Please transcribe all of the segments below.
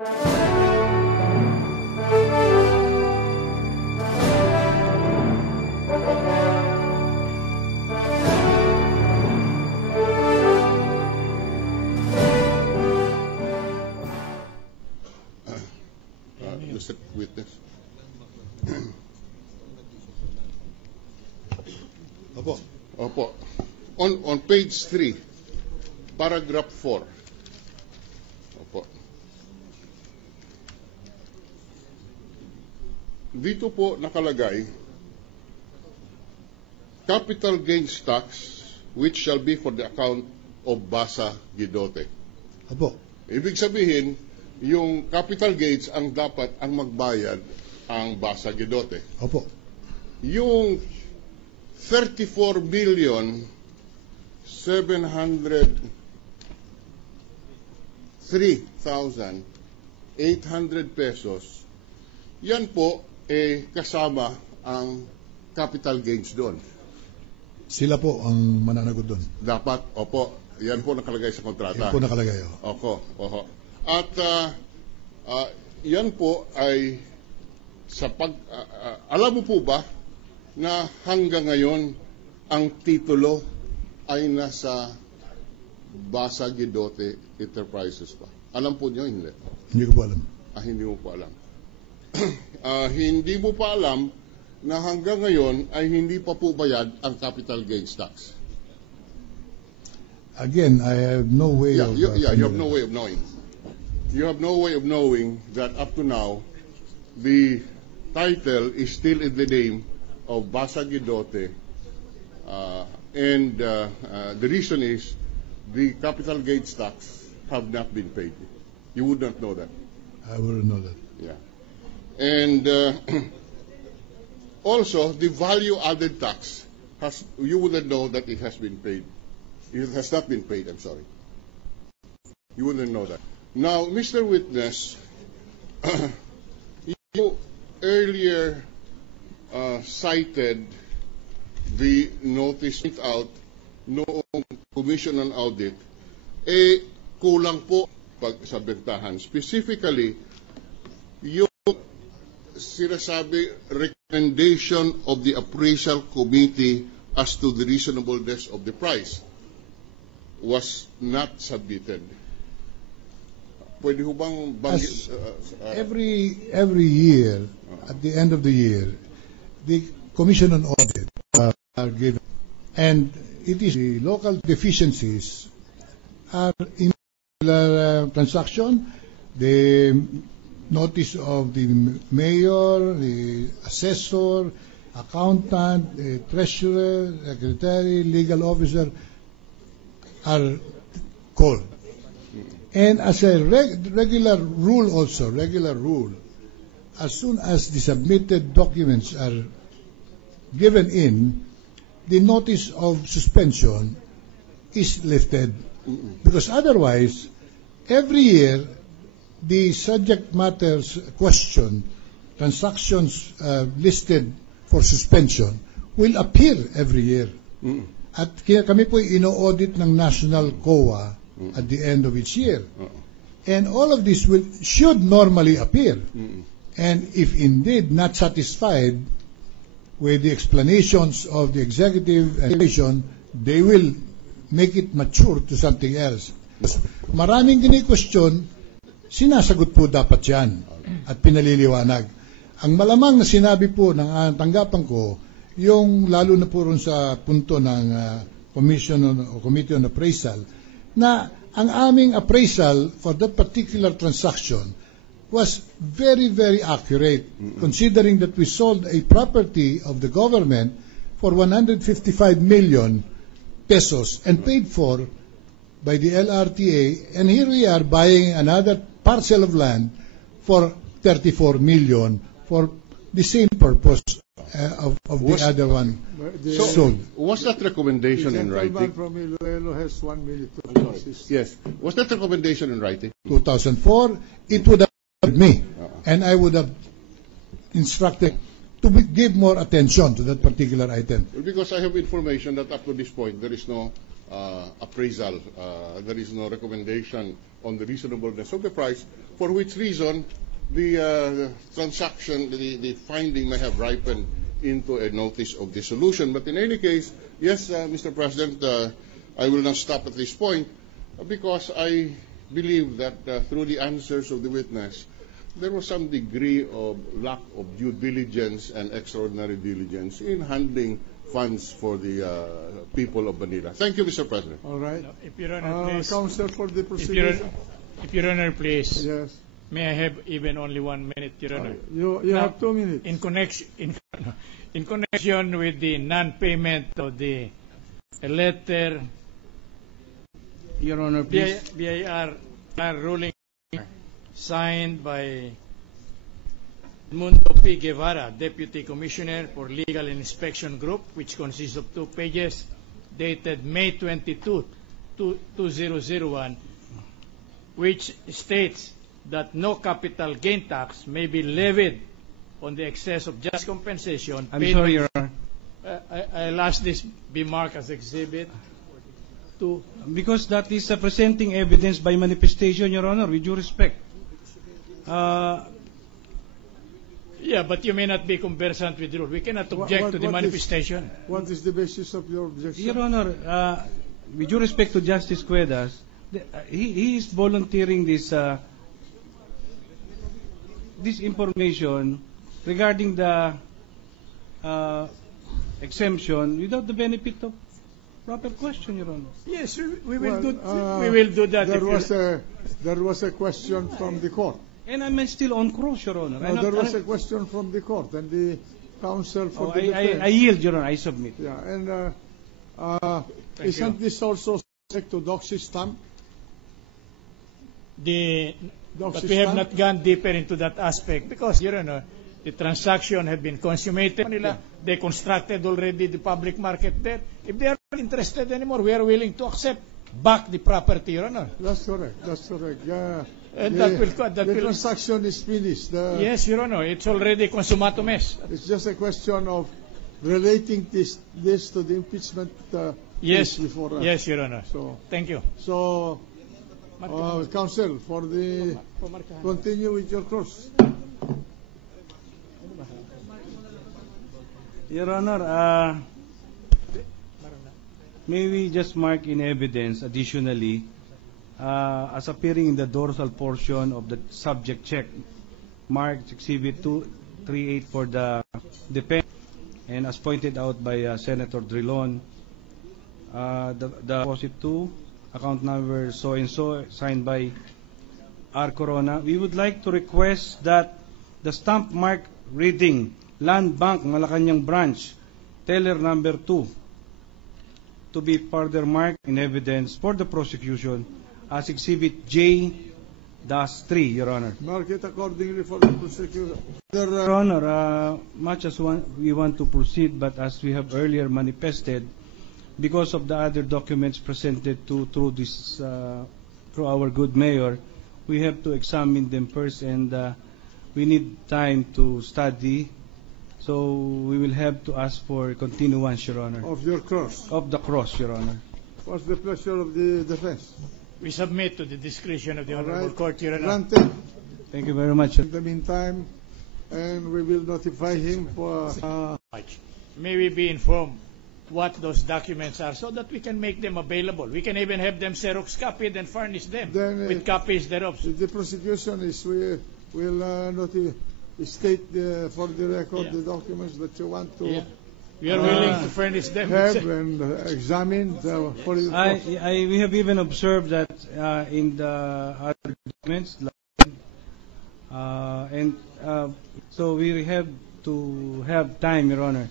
Mr. Witness. Opo. Opo. On page 3, paragraph 4. Opo. Dito po nakalagay, capital gains tax which shall be for the account of Basa Guidote. Opo. Ibig sabihin, yung capital gains ang dapat ang magbayad ang Basa Guidote. Opo. Yung 34 billion 703,800 pesos, yan po kasama ang capital gains doon. Sila po ang mananagot doon. Dapat, opo, yan po nakalagay sa kontrata. Yan po nakalagay. Opo. At yan po ay alam mo po ba na hanggang ngayon ang titulo ay nasa Basa Guidote Enterprises pa? Alam po niyo, hindi? Hindi ko po alam. Hindi mo po alam. Hindi mo pa alam na hanggang ngayon ay hindi pa po bayad ang capital gains tax. Again, I have no way of... you have no way of knowing. You have no way of knowing that up to now, the title is still in the name of Basa Guidote, and the reason is the capital gains tax have not been paid. You would not know that. I wouldn't know that. Yeah. And also, the value-added tax, you wouldn't know that it has been paid. It has not been paid, I'm sorry. You wouldn't know that. Now, Mr. Witness, you earlier cited the notice out noong Commission on Audit, kulang po sa bentahan. Specifically, yung sinasabi recommendation of the appraisal committee as to the reasonableness of the price was not submitted. Pwede ho bang every year, at the end of the year, the Commission on Audit are given, and it is the local deficiencies are in transaction, the notice of the mayor, the assessor, accountant, the treasurer, secretary, legal officer are called. And as a regular rule, as soon as the submitted documents are given in, the notice of suspension is lifted. Because otherwise, every year, the subject matters question, transactions listed for suspension, will appear every year. At kami po ino-audit ng National COA at the end of each year. And all of this should normally appear. And if indeed not satisfied with the explanations of the executive administration, they will make it mature to something else. Maraming kini-question, sinasagot po dapat yan at pinaliliwanag. Ang malamang na sinabi po ng tanggapan ko, yung lalo na po rin sa punto ng Committee on Appraisal, na ang aming appraisal for that particular transaction was very, very accurate, considering that we sold a property of the government for 155 million pesos and paid for by the LRTA, and here we are buying another parcel of land for 34 million for the same purpose of the other one. So, was that recommendation in writing? The gentleman from Iloilo has 1 minute to insist. Yes. Was that recommendation in writing? 2004, it would have been me, and I would have instructed to give more attention to that particular item. Because I have information that up to this point, there is no appraisal, there is no recommendation on the reasonableness of the price, for which reason the transaction, the finding may have ripened into a notice of dissolution. But in any case, yes, Mr. President, I will not stop at this point because I believe that through the answers of the witness, there was some degree of lack of due diligence and extraordinary diligence in handling funds for the people of Manila. Thank you, Mr. President. All right. No, if Your Honor, please. Counsel for the proceedings. If Your Honor, please. Yes. May I have even only 1 minute, Your Honor? You Now, have 2 minutes. In connection with the non-payment of the letter, Your Honor, please. BIR ruling signed by Mundo P. Guevara, Deputy Commissioner for Legal Inspection Group, which consists of 2 pages, dated May 22, 2001, which states that no capital gain tax may be levied on the excess of just compensation. I'm sorry, Your Honor. I'll ask this be marked as Exhibit 2. Because that is presenting evidence by manifestation, Your Honor, with due respect. Yeah, but you may not be conversant with the rule. We cannot object to the manifestation. What is the basis of your objection? Your Honor, with due respect to Justice Cuedas, he is volunteering this information regarding the exemption without the benefit of proper question, Your Honor. Yes, we will do that. There was a question from the court. And I'm still on cross, Your Honor. No, there was a question from the court, and the counsel for the defense. I yield, Your Honor. I submit. Yeah, and isn't this also subject to doxy stamp? But we have not gone deeper into that aspect because, Your Honor, the transaction had been consummated. Manila, they constructed already the public market there. If they are not interested anymore, we are willing to accept back the property, Your Honor. That's correct. That's correct. Yeah. And the transaction is finished. Yes, Your Honor, it's already consummatum est. It's just a question of relating this to the impeachment yes, case before us. Yes, Your Honor. So, thank you. So, counsel, for the continue with your course. Your Honor, may we just mark in evidence additionally as appearing in the dorsal portion of the subject check marked Exhibit 238 for the defense, and as pointed out by Senator Drilon, the deposit 2, account number so and so, signed by R. Corona. We would like to request that the stamp mark reading Land Bank Malacanang Branch, teller number 2, to be further marked in evidence for the prosecution as Exhibit J-3, Your Honor. Mark it accordingly for the prosecution. Your Honor, much as we want to proceed, but as we have earlier manifested, because of the other documents presented through our good mayor, we have to examine them first, and we need time to study. So we will have to ask for continuance, Your Honor. Of your cross? Of the cross, Your Honor. What's the pleasure of the defense? We submit to the discretion of the Honorable Court, Your Honor. Granted. Thank you very much. In the meantime, and we will notify him for... May we be informed what those documents are so that we can make them available. We can even have them Xerox copied and furnish them with copies thereof. The prosecution is we will state for the record the documents that you want to... Yeah. We are willing to furnish them. Have and examine for we have even observed that in the other documents, so we have to have time, Your Honor,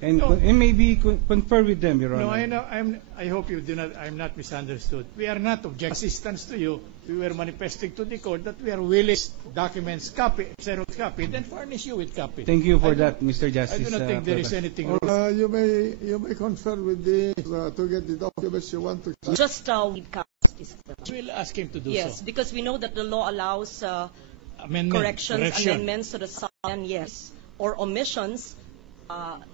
and maybe confer with them, Your Honor. No, I know. I hope you do not. I'm not misunderstood. We are not objecting assistance to you. We were manifesting to the court that we are willing documents Xerox copy, then furnish you with copy. Thank you for that, Mr. Justice. I do not think there is anything wrong. You may confer with the to get the documents you want to. Just We'll ask him to do so. yes, because we know that the law allows corrections, amendments to the sign, yes, or omissions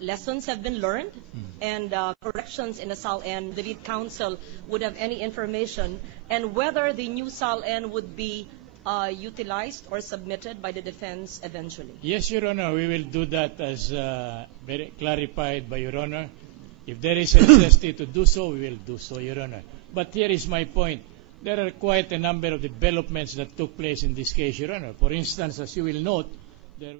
lessons have been learned and corrections in the SALN, the lead counsel would have any information, and whether the new SALN would be utilized or submitted by the defense eventually. Yes, Your Honor, we will do that as very clarified by Your Honor. If there is a necessity to do so, we will do so, Your Honor. But here is my point. There are quite a number of developments that took place in this case, Your Honor. For instance, as you will note, there